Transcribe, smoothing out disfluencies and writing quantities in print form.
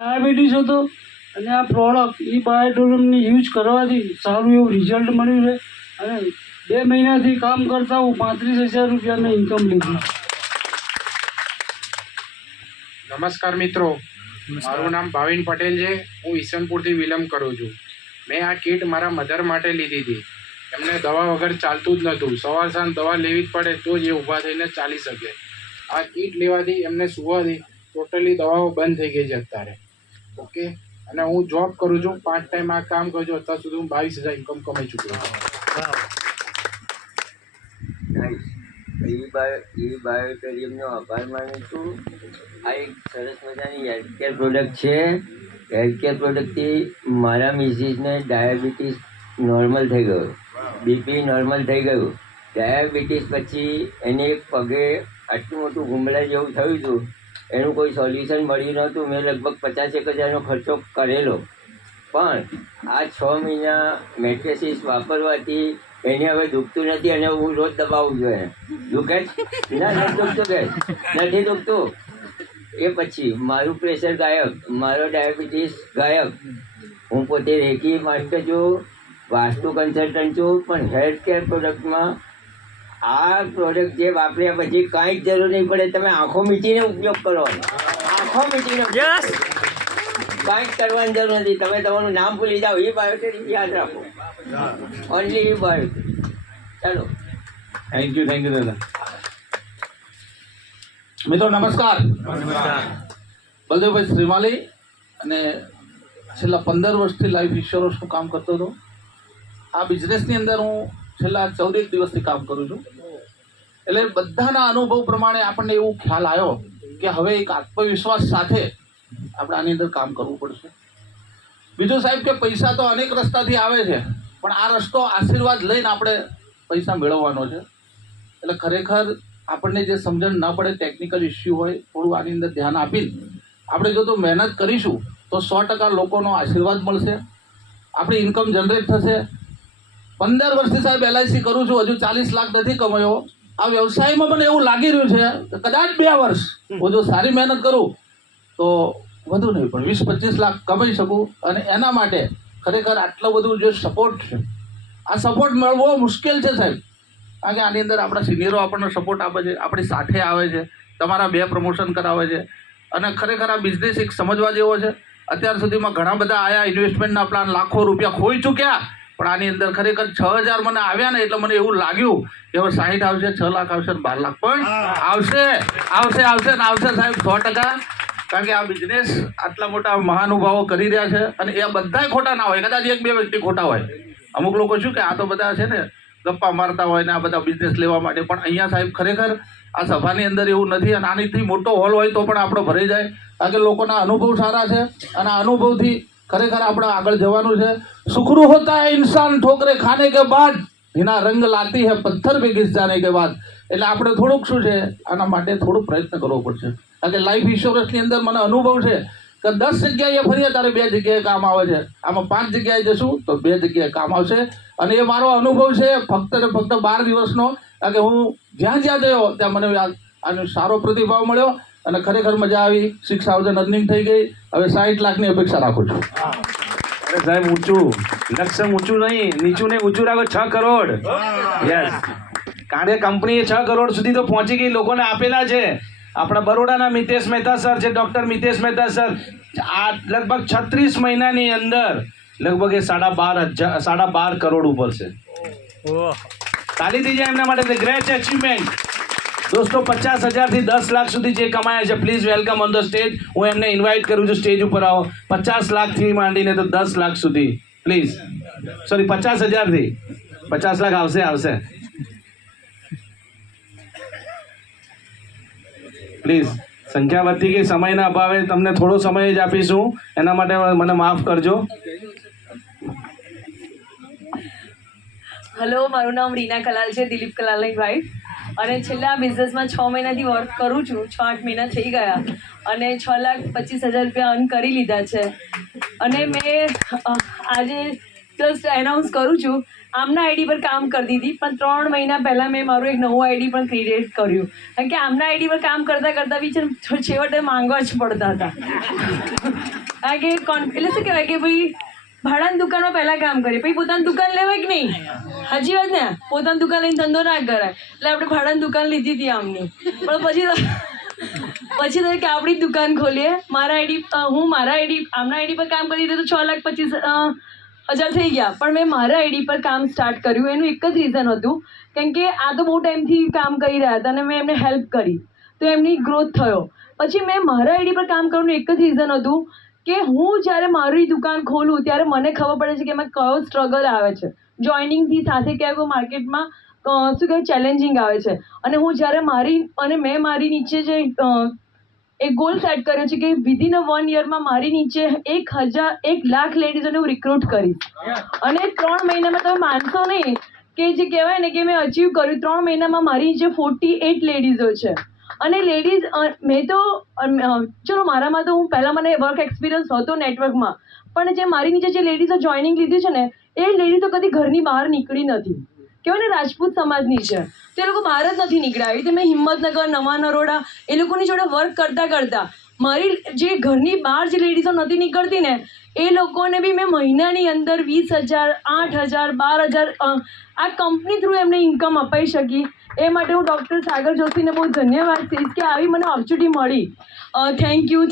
Diabetes હતો અને આ પ્રોડક્ટ એ બાયોટોરમની યુઝ કરવાથી સારું એવું રિઝલ્ટ મળ્યું છે અને 2 મહિનાથી કામ કરતા હું 35,000 રૂપિયાની ઇન્કમ લીધી. નમસ્કાર મિત્રો, મારું નામ ભાવિન પટેલ છે. હું ઈસનપુરથી વિલંબ કરું છું. મેં આ કીટ મારા મધર માટે લીધી હતી. એમને દવા વગર ચાલતું જ નહોતું. સવાર સાંજ દવા લેવી જ પડે તો જ એ ઊભા થઈને ચાલી શકે. આ કીટ લેવાથી એમને સુવાથી ટોટલી દવાઓ બંધ થઈ ગઈ છે અત્યારે. ઓકે, અને હું જોબ કરું છું, 5 ટાઈમ આ કામ કરું છું. અત્યાર સુધી હું 22,000 ઇન્કમ કમાઈ ચૂક્યો છું. બાયોટેરિયમનો આભાર માનું છું. આ એક સરસ મજાની હેલ્થકેર પ્રોડક્ટ છે. હેલ્થકેર પ્રોડક્ટથી મારા મિસિસને ડાયાબિટીસ નોર્મલ થઈ ગયો, બીપી નોર્મલ થઈ ગયું. ડાયાબિટીસ પછી એને એક પગે આટલું મોટું ગુમડા જેવું થયું હતું. એનું કોઈ સોલ્યુશન મળ્યું નહોતું. મેં લગભગ 50,000 ખર્ચો કરેલો, પણ આ 6 મહિના મેટ્રેસીસ વાપરવાથી એને હવે દુખતું નથી અને હું રોજ દબાવવું જોઈએ. દુખે ના નથી દુખતું કે નથી દુખતું. એ પછી મારું પ્રેશર ગાયબ, મારો ડાયાબિટીસ ગાયબ. હું પોતે રેકી માસ્ટર છું, વાસ્તુ કન્સલ્ટન્ટ છું, પણ હેલ્થ કેર પ્રોડક્ટમાં આ પ્રોડક્ટ જે વાપર્યા પછી કાંઈ જ જરૂર નહીં પડે. તમે આંખો મીચીને ઉપયોગ કરો, આંખો મીચીને કાંઈ જ કરવાની જરૂર નથી. તમે તમારું નામ ભૂલી જાઓ, એ બાયોટેરિક યાદ રાખો, ઓનલી એ બાયોટેરિક. ચાલો, થેન્ક યુ દાદા. મિત્રો નમસ્કાર. બલદેવભાઈ શ્રીમાલી અને છેલ્લા 15 વર્ષથી લાઈફ ઇન્સ્યોરન્સનું કામ કરતો હતો. આ બિઝનેસની અંદર હું છેલ્લા 14 દિવસથી કામ કરું છું. એટલે બધાના અનુભવ પ્રમાણે આપણને એવું ખ્યાલ આવ્યો કે હવે એક આત્મવિશ્વાસ સાથે આપણે આની અંદર કામ કરવું પડશે. બીજું સાહેબ કે પૈસા તો અનેક રસ્તાથી આવે છે, પણ આ રસ્તો આશીર્વાદ લઈને આપણે પૈસા મેળવવાનો છે. એટલે ખરેખર આપણને જે સમજણ ન પડે, ટેકનિકલ ઇસ્યુ હોય, થોડું આની અંદર ધ્યાન આપીને આપણે જો તો મહેનત કરીશું તો 100% લોકોનો આશીર્વાદ મળશે, આપણી ઇન્કમ જનરેટ થશે. 15 વર્ષથી સાહેબ LIC કરું છું, હજુ 40 લાખ નથી કમાયો. આ વ્યવસાયમાં મને એવું લાગી રહ્યું છે કે કદાચ 2 વર્ષ હું જો સારી મહેનત કરું તો વધુ નહીં પણ 20-25 લાખ કમાઈ શકું. અને એના માટે ખરેખર આટલું બધું જે સપોર્ટ છે, આ સપોર્ટ મળવો મુશ્કેલ છે સાહેબ. કારણ કે આની અંદર આપણા સિનિયરો આપણને સપોર્ટ આપે છે, આપણી સાથે આવે છે, તમારા 2 પ્રમોશન કરાવે છે. અને ખરેખર આ બિઝનેસ એક સમજવા જેવો છે. અત્યાર સુધીમાં ઘણા બધા આયા, ઇન્વેસ્ટમેન્ટના પ્લાન લાખો રૂપિયા ખોઈ ચૂક્યા, પણ આની અંદર ખરેખર 6,000 મને આવ્યા ને એટલે મને એવું લાગ્યું કે હવે 60 આવશે, 6 લાખ આવશે, 12 લાખ પણ આવશે આવશે આવશે ને આવશે સાહેબ 100%. કારણ કે આ બિઝનેસ આટલા મોટા મહાનુભાવો કરી રહ્યા છે અને એ બધાય ખોટા ના હોય. કદાચ 1-2 વ્યક્તિ ખોટા હોય. અમુક લોકો શું કે આ તો બધા છે ને ગપ્પા મારતા હોય ને આ બધા બિઝનેસ લેવા માટે, પણ અહીંયા સાહેબ ખરેખર આ સભાની અંદર એવું નથી. અને આનીથી મોટો હોલ હોય તો પણ આપણો ભરાઈ જાય, કારણ કે લોકોના અનુભવ સારા છે અને આ અનુભવથી ખરેખર આપણે આગળ જવાનું છે. સુખરૂ હોતા હૈ ઇન્સાન ઠોકરે ખાને કે બાદ, એના રંગ લાતી હૈ પથ્થર पे घिस जाने के बाद. એટલે આપણે થોડુંક શું છે આના માટે થોડુંક પ્રયત્ન કરવો પડશે. કારણ કે લાઈફ ઇન્સ્યોરન્સની અંદર મને અનુભવ છે કે 10 જગ્યાએ ફરીએ ત્યારે 2 જગ્યાએ કામ આવે છે. આમાં 5 જગ્યાએ જશું તો 2 જગ્યાએ કામ આવશે. અને એ મારો અનુભવ છે ફક્ત ને ફક્ત 12 દિવસનો. કારણ કે હું જ્યાં જ્યાં ગયો ત્યાં મને આનો સારો પ્રતિભાવ મળ્યો અને ખરેખર મજા આવી. 6,000 અર્નિંગ થઈ ગઈ. હવે 60 લાખની અપેક્ષા રાખું છું. અરે સાહેબ, ઊંચું લક્ષ્ય, ઊંચું નહીં, નીચું નહીં, ઊંચું રાખો. 6 કરોડ. યસ, કારણ કે કંપનીએ 6 કરોડ સુધી તો પહોંચી ગઈ, લોકોને આપેલા છે. આપણા બરોડાના મિતેશ મહેતા સર છે, ડૉક્ટર મિતેશ મહેતા સર, આ લગભગ 36 મહિનાની અંદર લગભગ એ 12.5 કરોડ ઉપર છે. તાલી દીજે એમના માટે. ગ્રેટ અચીવમેન્ટ દોસ્તો. 50,000 થી 10 લાખ સુધી જે કમાયા છે, please welcome on the stage. હું એમને ઇન્વાઇટ કરું છું સ્ટેજ ઉપર આવો. 50 લાખથી માંડીને તો 10 લાખ સુધી પ્લીઝ. સોરી, 50,000 થી 50 લાખ આવશે. પ્લીઝ, સંખ્યા વધતી ગઈ, સમયના અભાવે તમને થોડો સમય જ આપીશું, એના માટે મને માફ કરજો. હેલો, મારું નામ રીના કલાલ છે, દિલીપ કલાલની વાઈફ. અને છેલ્લા બિઝનેસમાં 6 મહિનાથી વર્ક કરું છું. 6-8 મહિના થઈ ગયા અને 6,25,000 રૂપિયા અર્ન કરી લીધા છે. અને મેં આજે જસ્ટ એનાઉન્સ કરું છું, આમના આઈડી પર કામ કરતી હતી, પણ 3 મહિના પહેલાં મેં મારું એક નવું આઈડી પણ ક્રિએટ કર્યું. કારણ કે આમના આઈડી પર કામ કરતાં કરતાં બી છે છેવટે માંગવા જ પડતા હતા. કારણ કે એટલે શું કહેવાય કે ભાઈ ભાડાની દુકાનમાં પહેલાં કામ કરીએ પછી પોતાની દુકાન લેવાય કે નહીં, સાચી વાત ને? પોતાની દુકાન લઈને ધંધો ના કરાય, એટલે આપણે ભાડાની દુકાન લીધી હતી આમની. પણ પછી તો કે આપણી જ દુકાન ખોલીએ. હું મારા આઈડી આમના આઈડી પર કામ કરી દીધું તો 6,25,000 થઈ ગયા. પણ મેં મારા આઈડી પર કામ સ્ટાર્ટ કર્યું એનું એક જ રીઝન હતું, કેમ કે આ તો બહુ ટાઈમથી કામ કરી રહ્યા હતા અને મેં એમને હેલ્પ કરી તો એમની ગ્રોથ થયો. પછી મેં મારા આઈડી પર કામ કરવાનું એક જ રીઝન હતું કે હું જ્યારે મારી દુકાન ખોલું ત્યારે મને ખબર પડે છે કે એમાં કયો સ્ટ્રગલ આવે છે. જોઈનિંગથી સાથે ક્યાંક માર્કેટમાં શું કહેવાય ચેલેન્જિંગ આવે છે. અને હું જ્યારે મેં મારી નીચે જે એક ગોલ સેટ કર્યો છે કે વિધિન 1 યરમાં મારી નીચે 1,00,000 લેડીઝોને હું રિક્રુટ કરીશ. અને 3 મહિનામાં તમે માનશો નહીં કે જે કહેવાય ને કે મેં અચીવ કર્યું. 3 મહિનામાં મારી નીચે 48 લેડીઝો છે. અને લેડીઝ મેં તો ચલો મારામાં તો પહેલાં મને વર્ક એક્સપિરિયન્સ હતો નેટવર્કમાં, પણ જે મારી નીચે જે લેડીઝો જોઈનિંગ લીધી છે ને એ લેડીઝો કદી ઘરની બહાર નીકળી નથી. કહેવાય ને રાજપૂત સમાજની છે તો એ લોકો બહાર જ નથી નીકળ્યા. આવી રીતે મેં હિંમતનગર, નવા નરોડા એ લોકોની જોડે વર્ક કરતાં મારી જે ઘરની બહાર જે લેડીઝો નથી નીકળતી ને એ લોકોને બી મેં મહિનાની અંદર 20,000, 8,000, 12,000 આ કંપની થ્રુ એમને ઇન્કમ અપાઈ શકી. એ માટે હું ડૉક્ટર સાગર જોશીને બહુ ધન્યવાદ કહીશ કે આવી મને ઓપોર્ચ્યુનિટી મળી. Thank you.